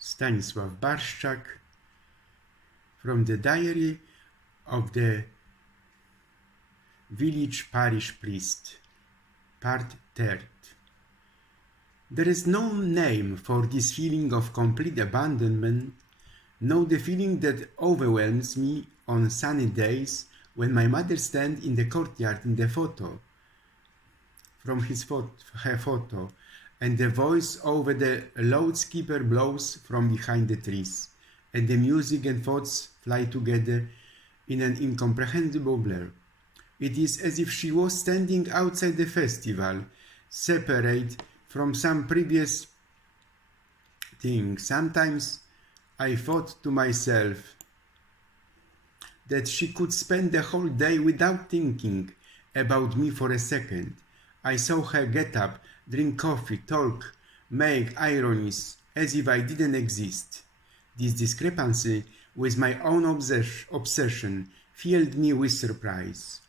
Stanisław Barszczak, from the Diary of the Village Parish Priest, Part 3. There is no name for this feeling of complete abandonment, no the feeling that overwhelms me on sunny days when my mother stands in the courtyard in the photo, her photo, and the voice over the loudspeaker blows from behind the trees, and the music and thoughts fly together in an incomprehensible blur. It is as if she was standing outside the festival, separate from some previous thing. Sometimes I thought to myself that she could spend the whole day without thinking about me for a second. I saw her get up, drink coffee, talk, make ironies, as if I didn't exist. This discrepancy with my own obsession filled me with surprise.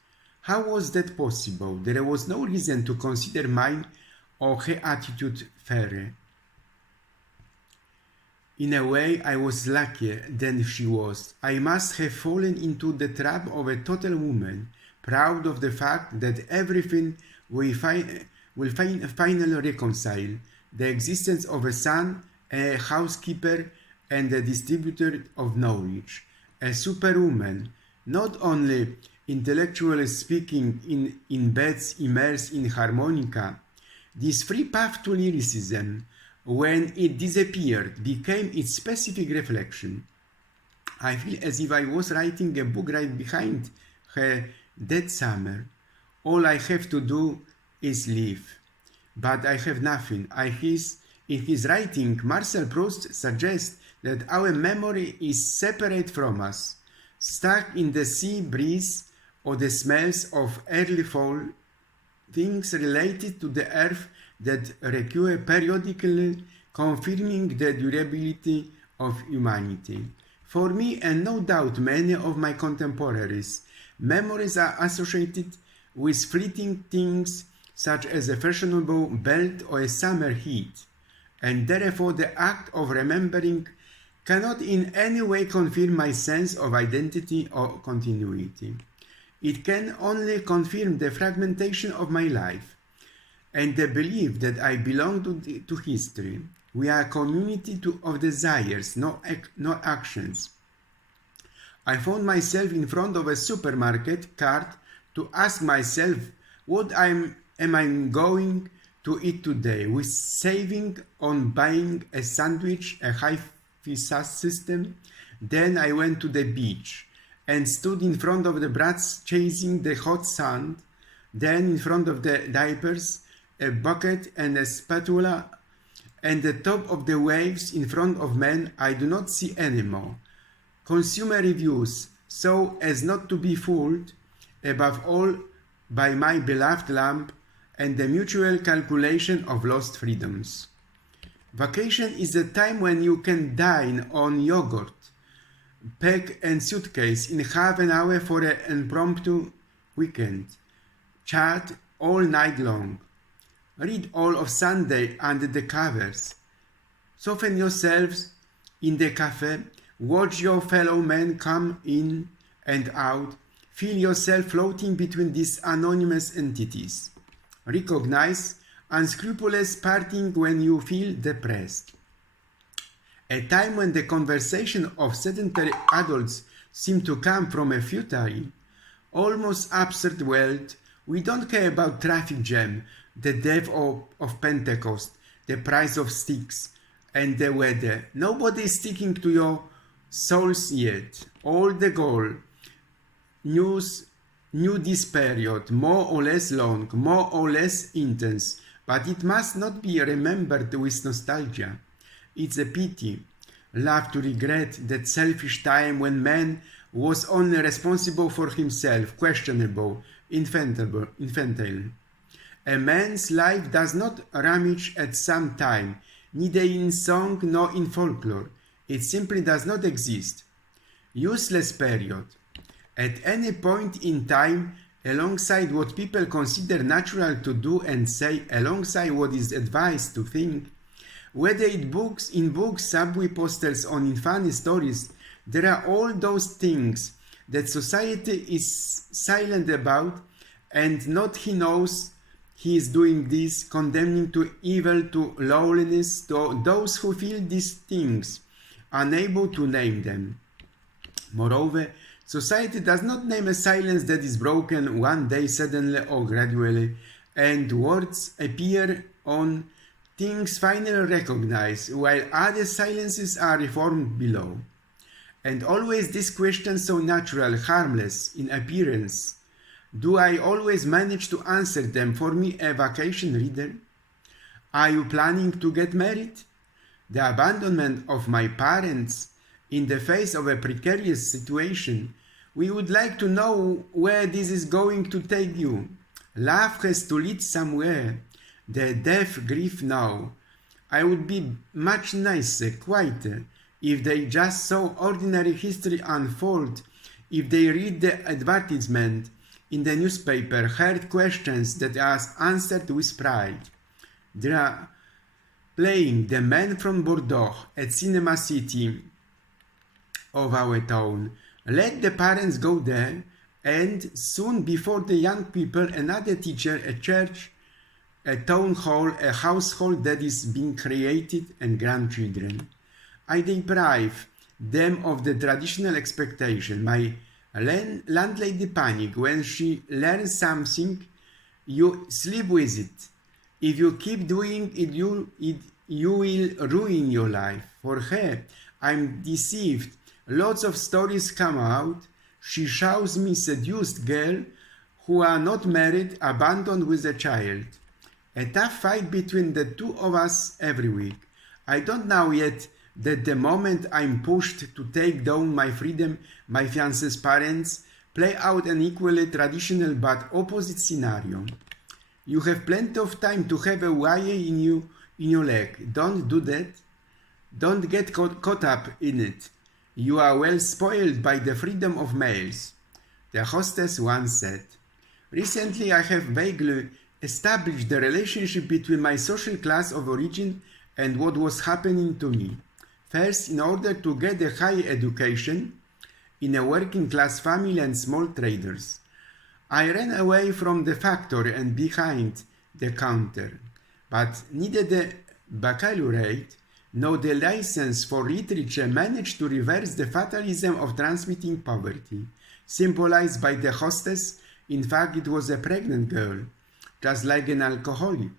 How was that possible? There was no reason to consider mine or her attitude fairer. In a way, I was luckier than she was. I must have fallen into the trap of a total woman, proud of the fact that everything will finally reconcile: the existence of a son, a housekeeper, and a distributor of knowledge. A superwoman, not only intellectually speaking, in beds immersed in harmonica. This free path to lyricism, when it disappeared, became its specific reflection. I feel as if I was writing a book right behind her dead summer. All I have to do is live. But I have nothing. In his writing, Marcel Proust suggests that our memory is separate from us, stuck in the sea breeze or the smells of early fall, things related to the earth that recur periodically, confirming the durability of humanity. For me, and no doubt many of my contemporaries, memories are associated with fleeting things such as a fashionable belt or a summer heat, and therefore the act of remembering cannot in any way confirm my sense of identity or continuity. It can only confirm the fragmentation of my life and the belief that I belong to history. We are a community of desires, not actions. I found myself in front of a supermarket cart to ask myself what am I going to eat today, with saving on buying a sandwich, a high-FISA system. Then I went to the beach and stood in front of the brats chasing the hot sun. Then in front of the diapers, a bucket and a spatula, and the top of the waves in front of men I do not see anymore. Consumer reviews, so as not to be fooled, above all by my beloved lamp and the mutual calculation of lost freedoms. Vacation is a time when you can dine on yogurt, pack a suitcase in half an hour for an impromptu weekend, chat all night long, read all of Sunday under the covers, soften yourselves in the cafe, watch your fellow men come in and out, feel yourself floating between these anonymous entities. Recognize unscrupulous parting when you feel depressed. A time when the conversation of sedentary adults seem to come from a futile, almost absurd world. We don't care about traffic jam, the death of Pentecost, the price of sticks, and the weather. Nobody is sticking to your souls yet. All the goal, knew this period, more or less long, more or less intense, but it must not be remembered with nostalgia. It's a pity. Love to regret that selfish time when man was only responsible for himself, questionable, infantile. A man's life does not rummage at some time, neither in song nor in folklore. It simply does not exist. Useless period. At any point in time, alongside what people consider natural to do and say, alongside what is advised to think, Whether in books, subway posters, or in funny stories, there are all those things that society is silent about, and not he knows he is doing this, condemning to evil, to lowliness, to those who feel these things, unable to name them. Moreover, society does not name a silence that is broken one day suddenly or gradually, and words appear on things finally recognized, while other silences are reformed below. And always this question so natural, harmless in appearance. Do I always manage to answer them? For me, a vacation reader? Are you planning to get married? The abandonment of my parents in the face of a precarious situation. We would like to know where this is going to take you. Love has to lead somewhere. The deaf grief now. I would be much nicer, quieter, if they just saw ordinary history unfold, if they read the advertisement in the newspaper, heard questions that are answered with pride. They are playing The Man from Bordeaux at Cinema City of our town. Let the parents go there, and soon before the young people, another teacher, a church, a town hall, a household that is being created, and grandchildren. I deprive them of the traditional expectation. My landlady panic when she learns something. You sleep with it. If you keep doing it, you will ruin your life. For her, I'm deceived. Lots of stories come out. She shows me seduced girls who are not married, abandoned with a child. A tough fight between the two of us every week. I don't know yet that the moment I'm pushed to take down my freedom, my fiancé's parents play out an equally traditional but opposite scenario. You have plenty of time to have a wire in your leg. Don't do that. Don't get caught up in it. You are well spoiled by the freedom of males. The hostess once said. Recently I have vaguely established the relationship between my social class of origin and what was happening to me. First, in order to get a high education in a working class family and small traders, I ran away from the factory and behind the counter, but neither the baccalaureate nor the license for literature managed to reverse the fatalism of transmitting poverty, symbolized by the hostess. In fact, it was a pregnant girl, just like an alcoholic.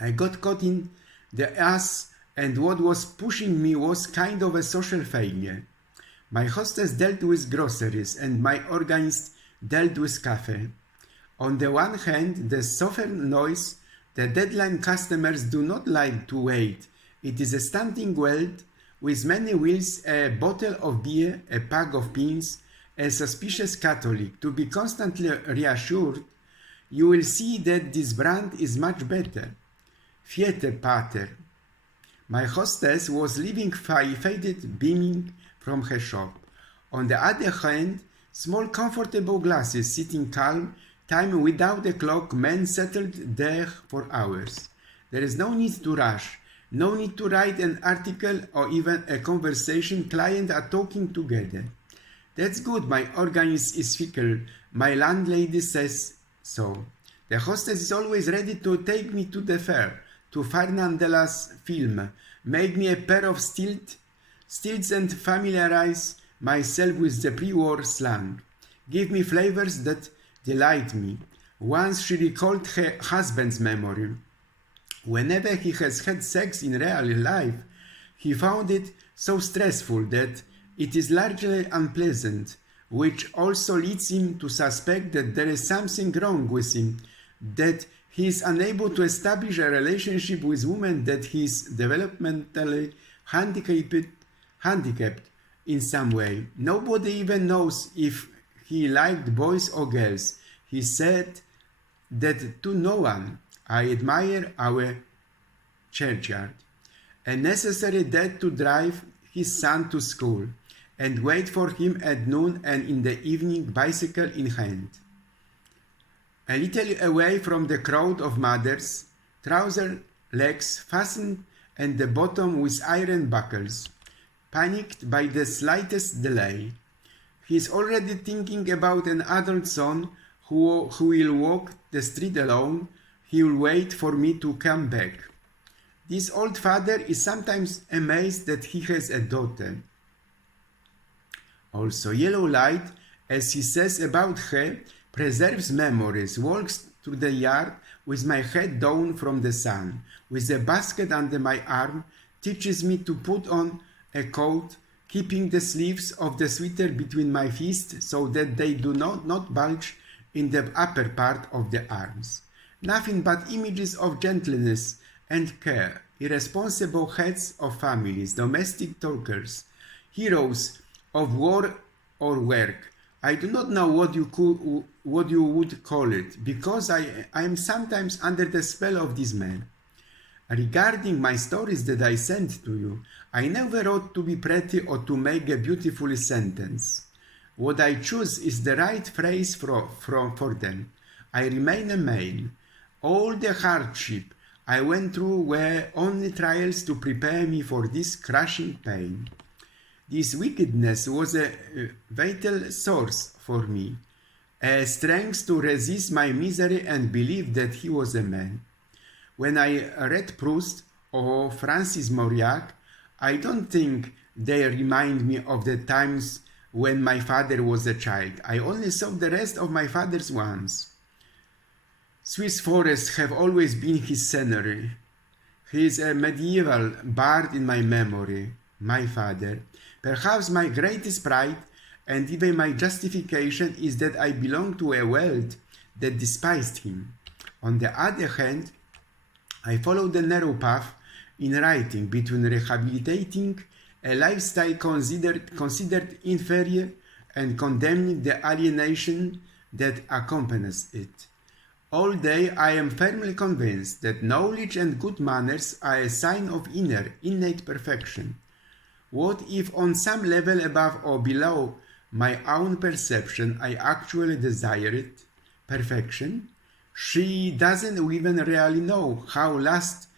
I got caught in the ass, and what was pushing me was kind of a social failure. My hostess dealt with groceries, and my organist dealt with cafe. On the one hand, the southern noise, the deadline customers do not like to wait. It is a standing world with many wheels, a bottle of beer, a pack of pins, a suspicious Catholic. To be constantly reassured, you will see that this brand is much better. Fiete pater. My hostess was leaving faded, beaming from her shop. On the other hand, small comfortable glasses, sitting calm, time without a clock, men settled there for hours. There is no need to rush, no need to write an article or even a conversation. Clients are talking together. That's good, my organist is fickle. My landlady says so. The hostess is always ready to take me to the fair, to Fernandela's film, make me a pair of stilts and familiarize myself with the pre-war slang. Give me flavors that delight me. Once she recalled her husband's memory. Whenever he has had sex in real life, he found it so stressful that it is largely unpleasant, which also leads him to suspect that there is something wrong with him, that he is unable to establish a relationship with women, that he is developmentally handicapped in some way. Nobody even knows if he liked boys or girls. He said that to no one. I admire our churchyard. A necessary dad to drive his son to school and wait for him at noon, and in the evening, bicycle in hand. A little away from the crowd of mothers, trouser legs fastened and the bottom with iron buckles, panicked by the slightest delay. He is already thinking about an adult son who will walk the street alone. He will wait for me to come back. This old father is sometimes amazed that he has a daughter. Also, yellow light, as he says about her, preserves memories, walks through the yard with my head down from the sun, with a basket under my arm, teaches me to put on a coat, keeping the sleeves of the sweater between my fists so that they do not bulge in the upper part of the arms. Nothing but images of gentleness and care, irresponsible heads of families, domestic talkers, heroes of war or work. I do not know what you would call it, because I am sometimes under the spell of this man. Regarding my stories that I sent to you, I never wrote to be pretty or to make a beautiful sentence. What I choose is the right phrase for them. I remain a male. All the hardship I went through were only trials to prepare me for this crushing pain. This wickedness was a vital source for me, a strength to resist my misery and believe that he was a man. When I read Proust or Francis Mauriac, I don't think they remind me of the times when my father was a child. I only saw the rest of my father's ones. Swiss forests have always been his scenery. He is a medieval bard in my memory, my father. Perhaps my greatest pride and even my justification is that I belong to a world that despised him. On the other hand, I follow the narrow path in writing between rehabilitating a lifestyle considered inferior and condemning the alienation that accompanies it. All day I am firmly convinced that knowledge and good manners are a sign of innate perfection. What if on some level above or below my own perception I actually desire it? Perfection? She doesn't even really know how lust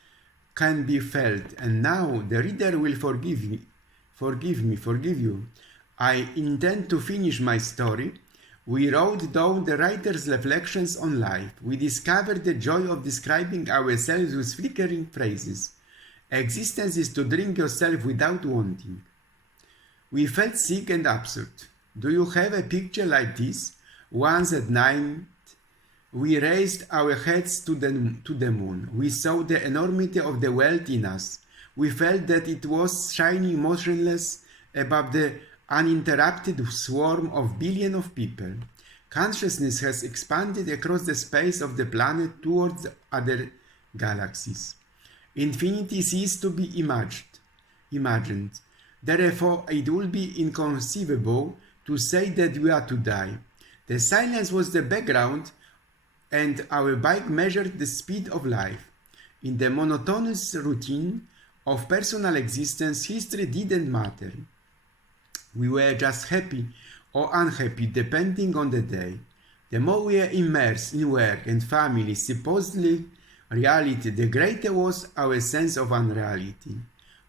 can be felt, and now the reader will forgive you. I intend to finish my story. We wrote down the writer's reflections on life. We discovered the joy of describing ourselves with flickering phrases. Existence is to drink yourself without wanting. We felt sick and absurd. Do you have a picture like this? Once at night, we raised our heads to the moon. We saw the enormity of the world in us. We felt that it was shining motionless above the uninterrupted swarm of billions of people. Consciousness has expanded across the space of the planet towards other galaxies. Infinity ceased to be imagined. Therefore, it would be inconceivable to say that we are to die. The silence was the background, and our bike measured the speed of life. In the monotonous routine of personal existence, history didn't matter. We were just happy or unhappy depending on the day. The more we are immersed in work and family, supposedly reality, the greater was our sense of unreality.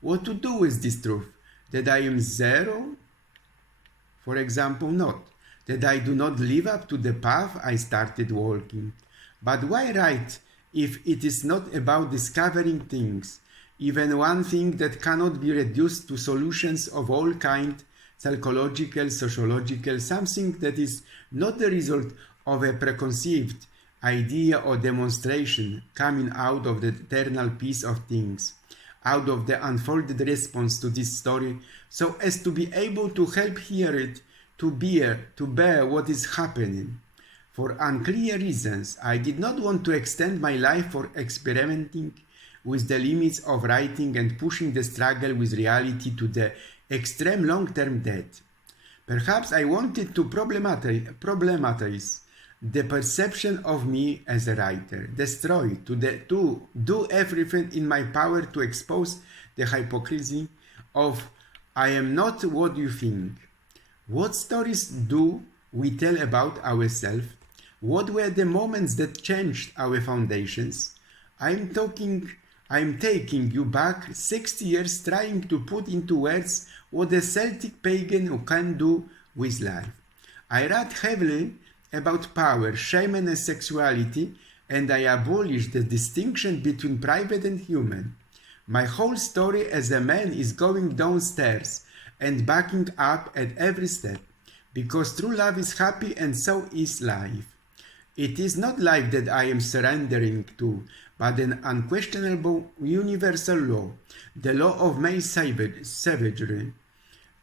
What to do with this truth? That I am zero? For example, not. That I do not live up to the path I started walking. But why write if it is not about discovering things, even one thing that cannot be reduced to solutions of all kinds, psychological, sociological, something that is not the result of a preconceived idea or demonstration coming out of the eternal peace of things, out of the unfolded response to this story, so as to be able to help hear it, to bear what is happening. For unclear reasons, I did not want to extend my life for experimenting with the limits of writing and pushing the struggle with reality to the extreme long-term death. Perhaps I wanted to problematize the perception of me as a writer, destroy, to do everything in my power to expose the hypocrisy of I am not what you think. What stories do we tell about ourselves? What were the moments that changed our foundations? I am talking I'm taking you back 60 years trying to put into words what a Celtic pagan can do with life. I write heavily about power, shame and sexuality, and I abolish the distinction between private and human. My whole story as a man is going downstairs and backing up at every step, because true love is happy and so is life. It is not life that I am surrendering to, but an unquestionable universal law, the law of male savagery,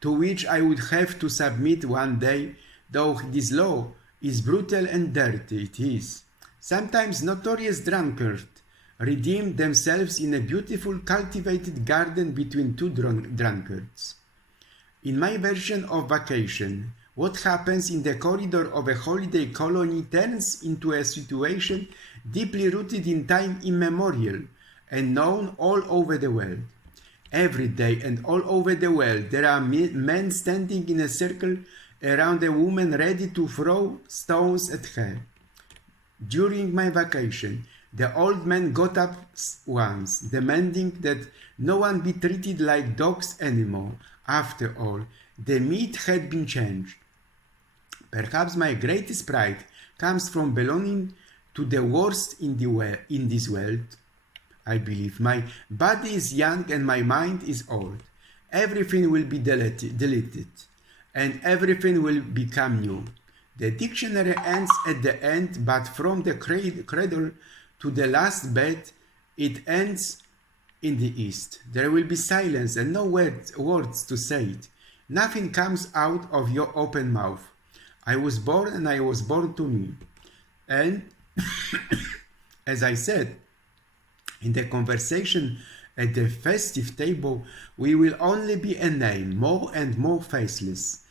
to which I would have to submit one day, though this law is brutal and dirty. It is. Sometimes notorious drunkards redeem themselves in a beautiful cultivated garden between two drunkards. In my version of Vacation, what happens in the corridor of a holiday colony turns into a situation deeply rooted in time immemorial and known all over the world. Every day and all over the world there are men standing in a circle around a woman ready to throw stones at her. During my vacation, the old man got up once, demanding that no one be treated like dogs anymore. After all, the meat had been changed. Perhaps my greatest pride comes from belonging to the worst in this world. I believe my body is young and my mind is old. Everything will be deleted and everything will become new. The dictionary ends at the end, but from the cradle to the last bed, it ends in the east. There will be silence and no words to say it. Nothing comes out of your open mouth. I was born and I was born to me. And as I said, in the conversation at the festive table, we will only be a name, more and more faceless,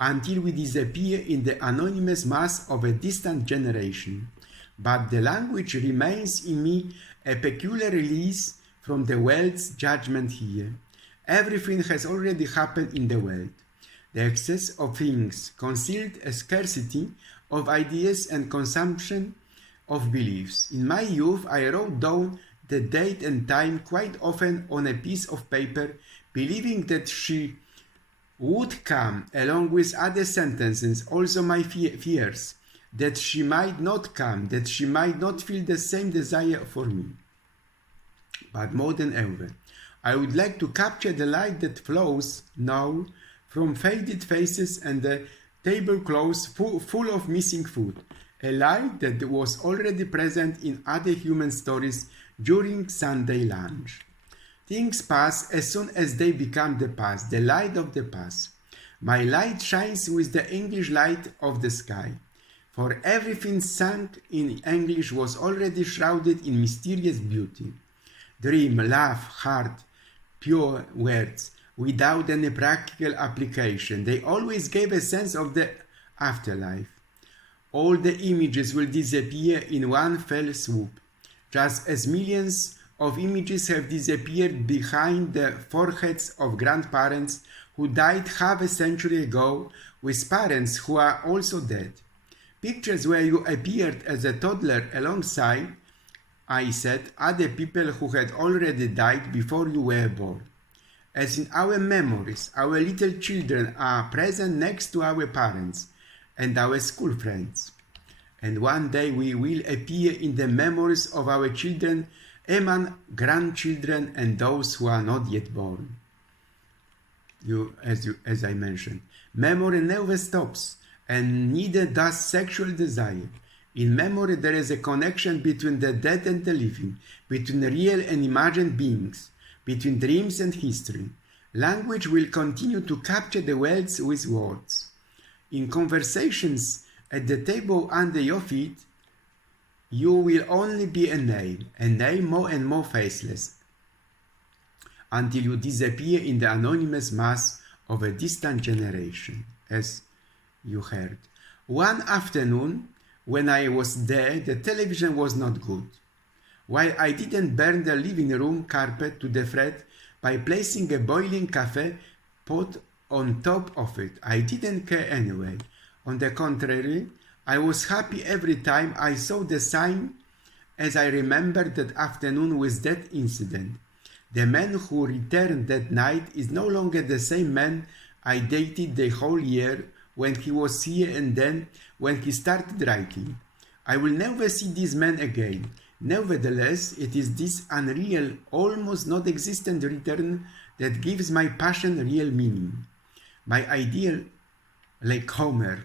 until we disappear in the anonymous mass of a distant generation. But the language remains in me a peculiar release from the world's judgment here. Everything has already happened in the world. The excess of things concealed a scarcity of ideas and consumption of beliefs. In my youth, I wrote down the date and time quite often on a piece of paper, believing that she would come along with other sentences, also my fears, that she might not come, that she might not feel the same desire for me. But more than ever, I would like to capture the light that flows now from faded faces and the tablecloths full of missing food, a light that was already present in other human stories during Sunday lunch. Things pass as soon as they become the past, the light of the past. My light shines with the English light of the sky, for everything sung in English was already shrouded in mysterious beauty. Dream, laugh, heart, pure words, without any practical application. They always gave a sense of the afterlife. All the images will disappear in one fell swoop, just as millions of images have disappeared behind the foreheads of grandparents who died half a century ago, with parents who are also dead. Pictures where you appeared as a toddler alongside, I said, other people who had already died before you were born. As in our memories, our little children are present next to our parents and our school friends. And one day we will appear in the memories of our children among grandchildren and those who are not yet born. As I mentioned, memory never stops, and neither does sexual desire. In memory there is a connection between the dead and the living, between real and imagined beings, between dreams and history. Language will continue to capture the worlds with words. In conversations at the table under your feet, you will only be a name more and more faceless, until you disappear in the anonymous mass of a distant generation, as you heard. One afternoon, when I was there, the television was not good. While I didn't burn the living room carpet to the thread by placing a boiling cafe pot on top of it, I didn't care anyway. On the contrary, I was happy every time I saw the sign as I remembered that afternoon with that incident. The man who returned that night is no longer the same man I dated the whole year when he was here and then when he started writing. I will never see this man again. Nevertheless, it is this unreal, almost non-existent return that gives my passion real meaning. My ideal, like Homer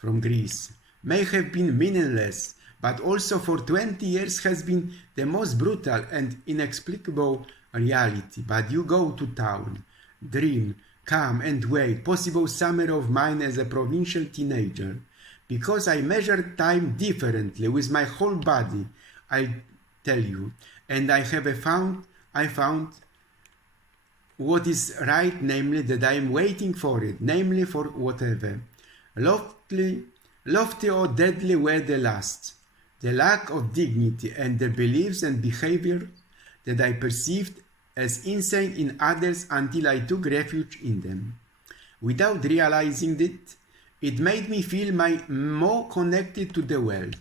from Greece, may have been meaningless, but also for 20 years has been the most brutal and inexplicable reality. But you go to town, dream, come and wait, possible summer of mine as a provincial teenager. Because I measure time differently with my whole body, I tell you, and I found what is right, namely that I am waiting for it, namely for whatever. Lofty or deadly were the last. The lack of dignity and the beliefs and behavior that I perceived as insane in others until I took refuge in them. Without realizing it, it made me feel more connected to the world.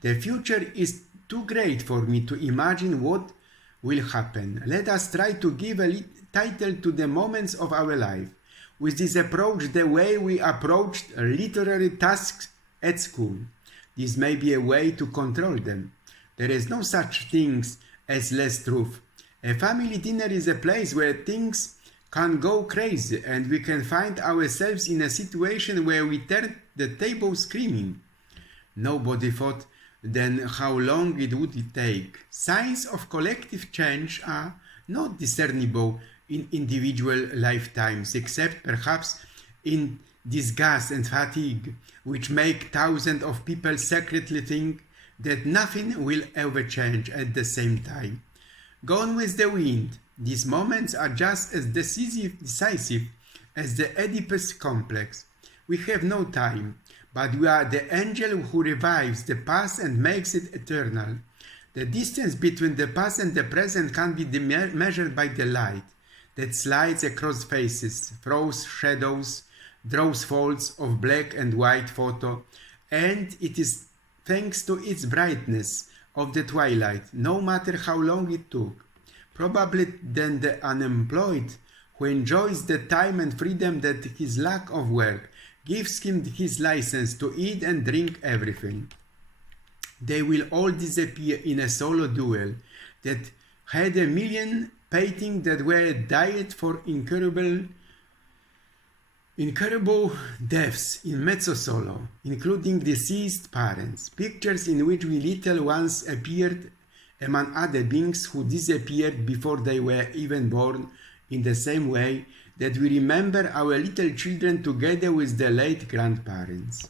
The future is too great for me to imagine what will happen. Let us try to give a title to the moments of our life. With this approach, the way we approached literary tasks at school. This may be a way to control them. There is no such thing as less truth. A family dinner is a place where things can go crazy and we can find ourselves in a situation where we turn the table screaming. Nobody thought then how long it would take. Signs of collective change are not discernible in individual lifetimes, except perhaps in disgust and fatigue, which make thousands of people secretly think that nothing will ever change at the same time. Gone with the wind, these moments are just as decisive as the Oedipus complex. We have no time, but we are the angel who revives the past and makes it eternal. The distance between the past and the present can be measured by the light that slides across faces, throws shadows, draws folds of black and white photo, and it is thanks to its brightness of the twilight, no matter how long it took. Probably then the unemployed, who enjoys the time and freedom that his lack of work gives him his license to eat and drink everything. They will all disappear in a solo duel that had a million paintings that were a diet for incurable deaths in mezzo solo, including deceased parents, pictures in which we little ones appeared among other beings who disappeared before they were even born, in the same way that we remember our little children together with their late grandparents.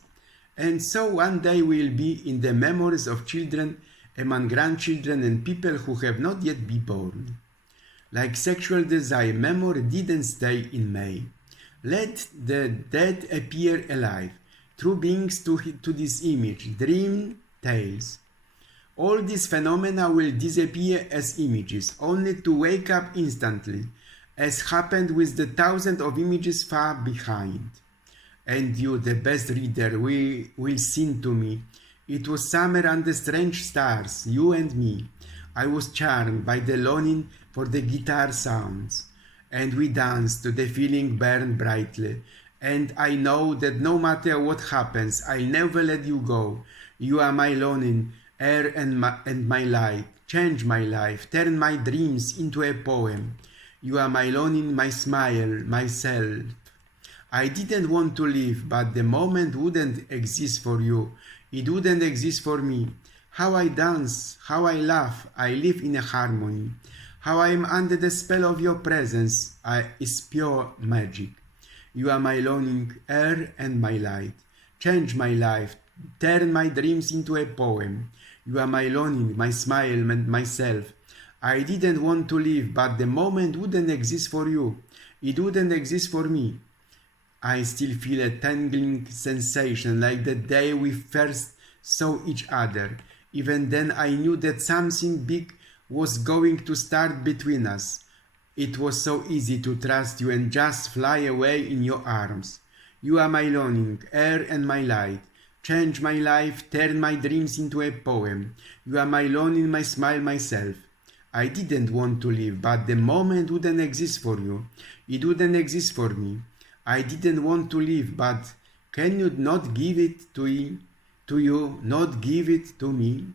And so one day we will be in the memories of children among grandchildren and people who have not yet been born. Like sexual desire, memory didn't stay in May. Let the dead appear alive, true beings to this image, dream tales. All these phenomena will disappear as images, only to wake up instantly, as happened with the thousands of images far behind. And you, the best reader, will sing to me. It was summer under strange stars, you and me. I was charmed by the longing for the guitar sounds, and we danced, the feeling burned brightly. And I know that no matter what happens, I'll never let you go. You are my longing, air and my light. Change my life, turn my dreams into a poem. You are my longing, my smile, myself. I didn't want to live, but the moment wouldn't exist for you. It wouldn't exist for me. How I dance, how I laugh, I live in a harmony. How I am under the spell of your presence is pure magic. You are my longing, air and my light. Change my life, turn my dreams into a poem. You are my longing, my smile and myself. I didn't want to live, but the moment wouldn't exist for you. It wouldn't exist for me. I still feel a tingling sensation like the day we first saw each other. Even then I knew that something big was going to start between us. It was so easy to trust you and just fly away in your arms. You are my longing, air and my light. change my life, turn my dreams into a poem. You are my lone in my smile myself. I didn't want to live, but the moment wouldn't exist for you. It wouldn't exist for me. I didn't want to live, but can you not give it to you, not give it to me?